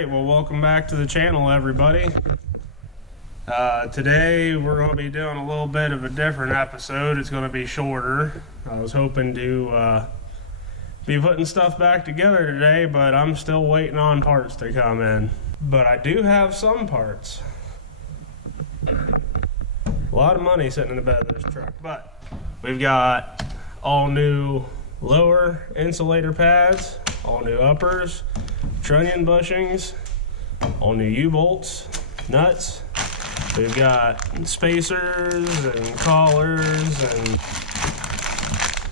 Alright, well, welcome back to the channel, everybody. Today we're going to be doing a little bit of a different episode. It's going to be shorter. I was hoping to be putting stuff back together today, but I'm still waiting on parts to come in. But I do have some parts. A lot of money sitting in the bed of this truck, but we've got all new lower insulator pads, all new uppers, trunnion bushings, all new U-bolts, nuts. We've got spacers and collars and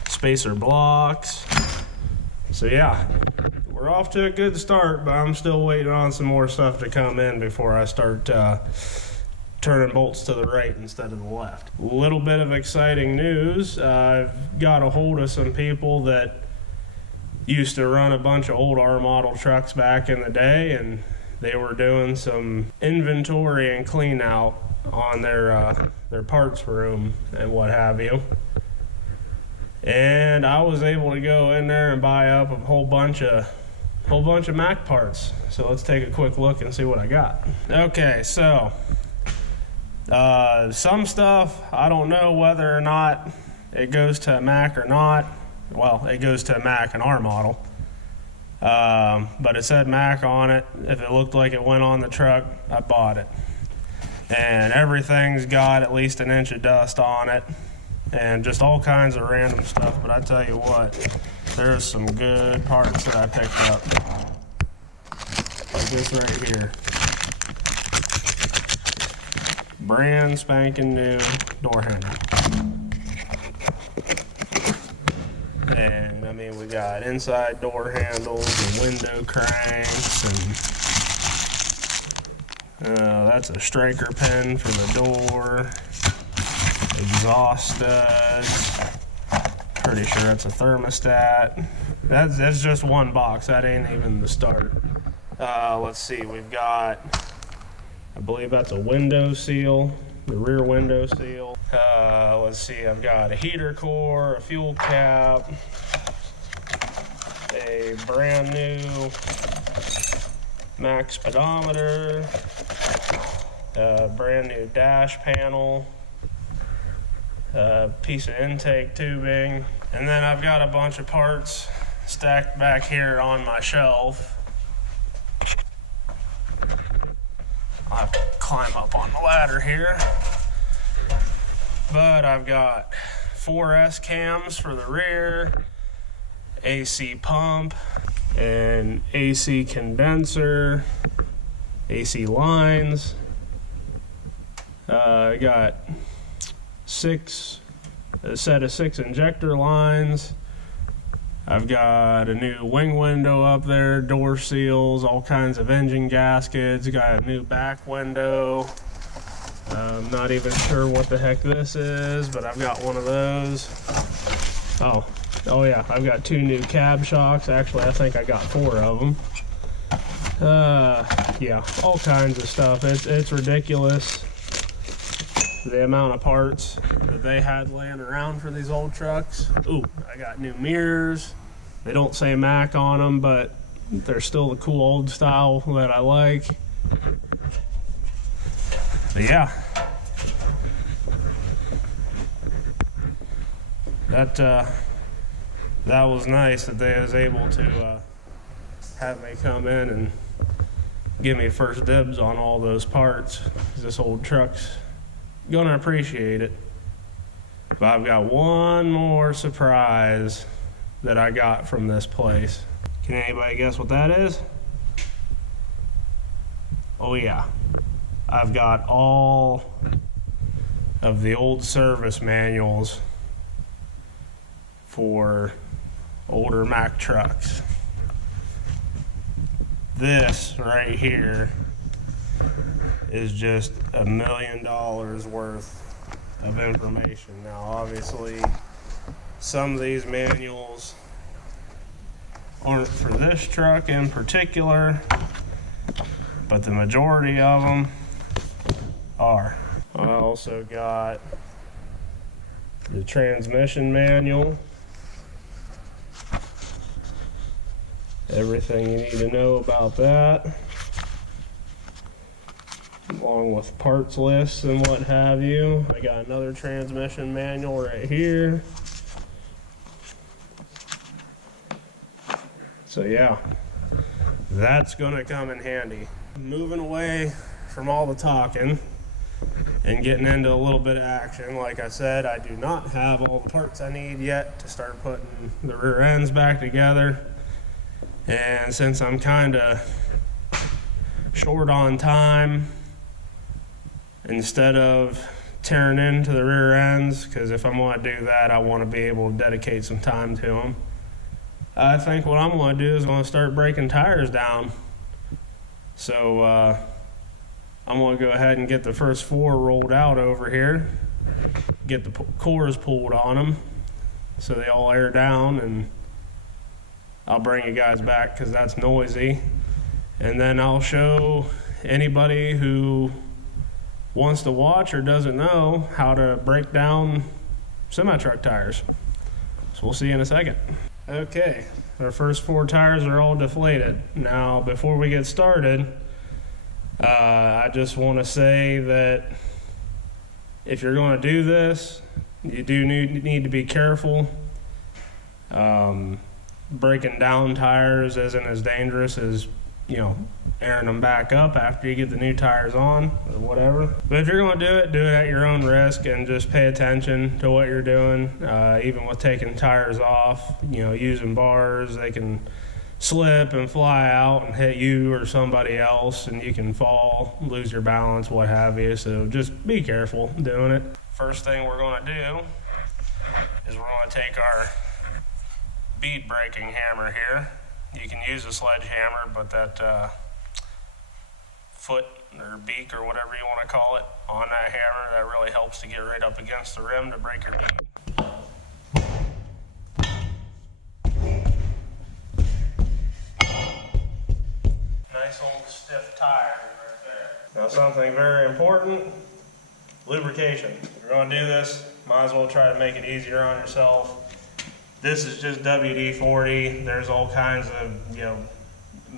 spacer blocks. So yeah, we're off to a good start, but I'm still waiting on some more stuff to come in before I start turning bolts to the right instead of the left. A little bit of exciting news. I've got a hold of some people that used to run a bunch of old R model trucks back in the day, and they were doing some inventory and clean out on their parts room and what have you. And I was able to go in there and buy up a whole bunch of Mack parts. So let's take a quick look and see what I got. Okay, so some stuff, I don't know whether or not it goes to a Mack or not. Well, it goes to a Mack, an R model. But it said Mack on it. If it looked like it went on the truck, I bought it. And everything's got at least an inch of dust on it. And just all kinds of random stuff. But I tell you what, there's some good parts that I picked up. Like this right here. Brand spanking new door handle. And I mean, we got inside door handles and window cranks, and that's a striker pin for the door, exhaust studs, pretty sure that's a thermostat. That's just one box, that ain't even the start. Let's see, we've got, I believe that's a window seal, the rear window seal. Let's see, I've got a heater core, a fuel cap, a brand new Mack speedometer, a brand new dash panel, a piece of intake tubing, and then I've got a bunch of parts stacked back here on my shelf. I'll have to climb up on the ladder here. But I've got 4 S cams for the rear, AC pump, an AC condenser, AC lines. I got a set of 6 injector lines. I've got a new wing window up there, door seals, all kinds of engine gaskets. Got a new back window. I'm not even sure what the heck this is, but I've got one of those. Oh yeah, I've got 2 new cab shocks. Actually, I think I got 4 of them. Yeah, all kinds of stuff. It's ridiculous, the amount of parts that they had laying around for these old trucks. Ooh, I got new mirrors. They don't say Mack on them, but they're still the cool old style that I like. But yeah, that was nice that they was able to have me come in and give me first dibs on all those parts, because this old truck's gonna appreciate it. But I've got one more surprise that I got from this place. Can anybody guess what that is? Oh yeah. I've got all of the old service manuals for older Mack trucks. This right here is just $1 million worth of information. Now obviously some of these manuals aren't for this truck in particular, but the majority of them are. I also got the transmission manual, everything you need to know about that. along with parts lists and what have you. I got another transmission manual right here. So yeah, that's gonna come in handy. Moving away from all the talking and getting into a little bit of action. Like I said, I do not have all the parts I need yet to start putting the rear ends back together. And since I'm kind of short on time, instead of tearing into the rear ends, because if I'm going to do that, I want to be able to dedicate some time to them, I think what I'm going to do is I'm going to start breaking tires down. So I'm going to go ahead and get the first 4 rolled out over here, get the cores pulled on them so they all air down, and I'll bring you guys back because that's noisy. And then I'll show anybody who wants to watch or doesn't know how to break down semi-truck tires. So we'll see you in a second. Okay, our first 4 tires are all deflated. Now, before we get started, I just want to say that if you're going to do this, you do need to be careful. Breaking down tires isn't as dangerous as, airing them back up after you get the new tires on or whatever. But if you're going to do it at your own risk and just pay attention to what you're doing. Even with taking tires off, using bars, they can slip and fly out and hit you or somebody else, and you can fall, lose your balance, what have you. So just be careful doing it. First thing we're going to do is we're going to take our bead breaking hammer here. You can use a sledgehammer, but that foot or beak or whatever you want to call it on that hammer, that really helps to get right up against the rim to break your bead. Nice old stiff tire right there. Now something very important, lubrication. If you're going to do this, might as well try to make it easier on yourself. This is just WD-40. There's all kinds of,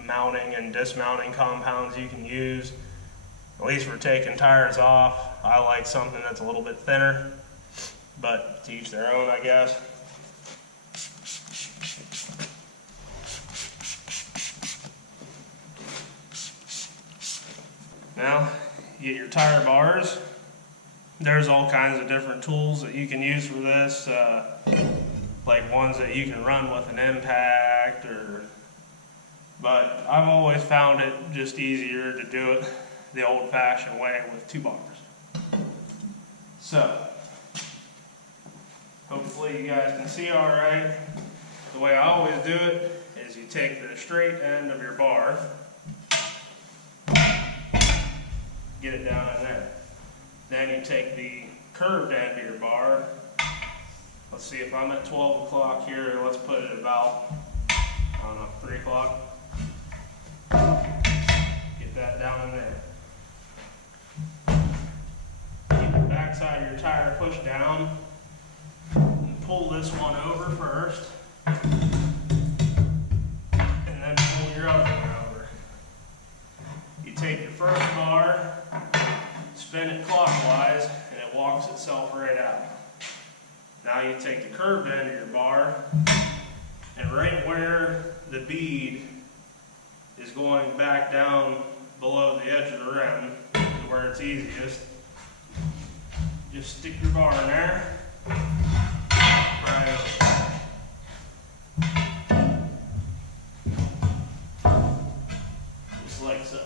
mounting and dismounting compounds you can use. At least for taking tires off, I like something that's a little bit thinner, but to each their own, I guess. Now, you get your tire bars. There's all kinds of different tools that you can use for this. Like ones that you can run with an impact, but I've always found it just easier to do it the old-fashioned way with 2 bars. So, hopefully you guys can see all right. The way I always do it is you take the straight end of your bar, get it down in there. Then you take the curved end of your bar. Let's see, if I'm at 12 o'clock here, let's put it about, 3 o'clock. Get that down in there. Keep the backside of your tire pushed down. And pull this one over first. And then pull your other one over. You take your first bar, spin it clockwise, and it walks itself right out. Now you take the curved end of your bar, and right where the bead is going back down below the edge of the rim, where it's easiest, just stick your bar in there, right over. Just like so.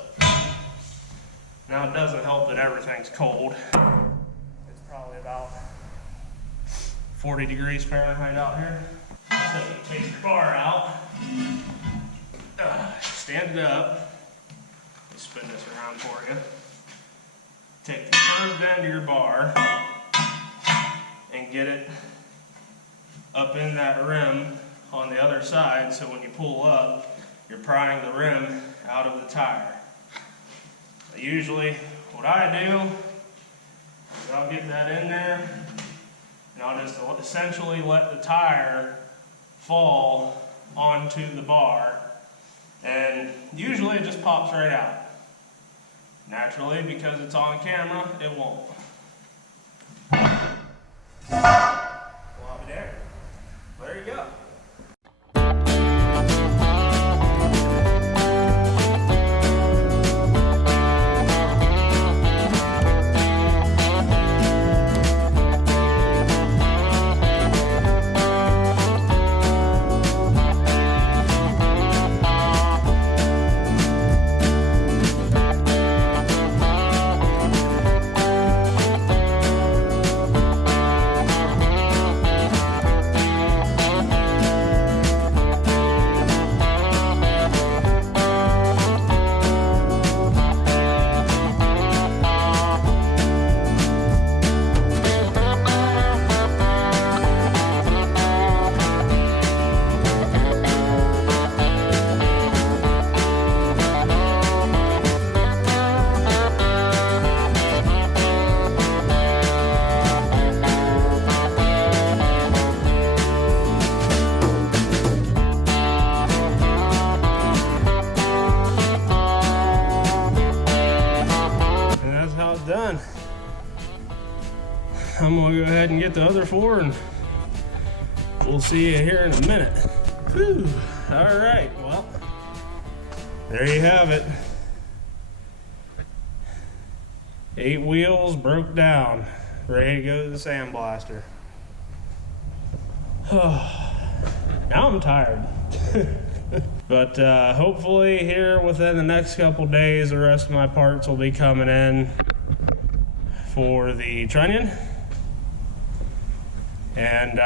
Now it doesn't help that everything's cold. It's probably about 40 degrees Fahrenheit out here. So you take your bar out, stand it up, spin this around for you. Take the curved end of your bar and get it up in that rim on the other side, so when you pull up, you're prying the rim out of the tire. Usually what I do is I'll get that in there, and I'll just essentially let the tire fall onto the bar, and usually it just pops right out. Naturally, because it's on camera, it won't. There you go. Done. I'm gonna go ahead and get the other four and we'll see you here in a minute. Whew. All right, well, there you have it. 8 wheels broke down, ready to go to the sandblaster. Now I'm tired. But hopefully here within the next couple days, the rest of my parts will be coming in for the trunnion, and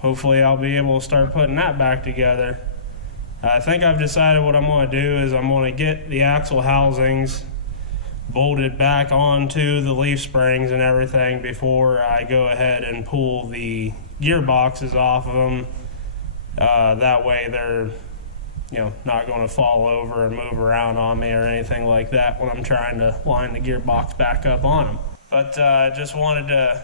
hopefully I'll be able to start putting that back together. I think I've decided what I'm going to do is I'm going to get the axle housings bolted back onto the leaf springs and everything before I go ahead and pull the gearboxes off of them. That way they're not going to fall over and move around on me or anything like that when I'm trying to line the gearbox back up on them. But just wanted to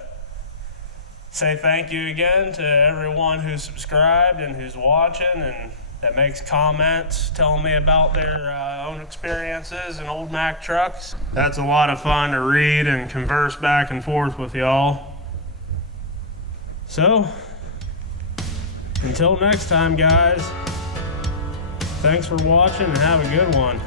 say thank you again to everyone who's subscribed and who's watching and that makes comments telling me about their own experiences in old Mack trucks. That's a lot of fun to read and converse back and forth with y'all. So, until next time, guys. Thanks for watching and have a good one.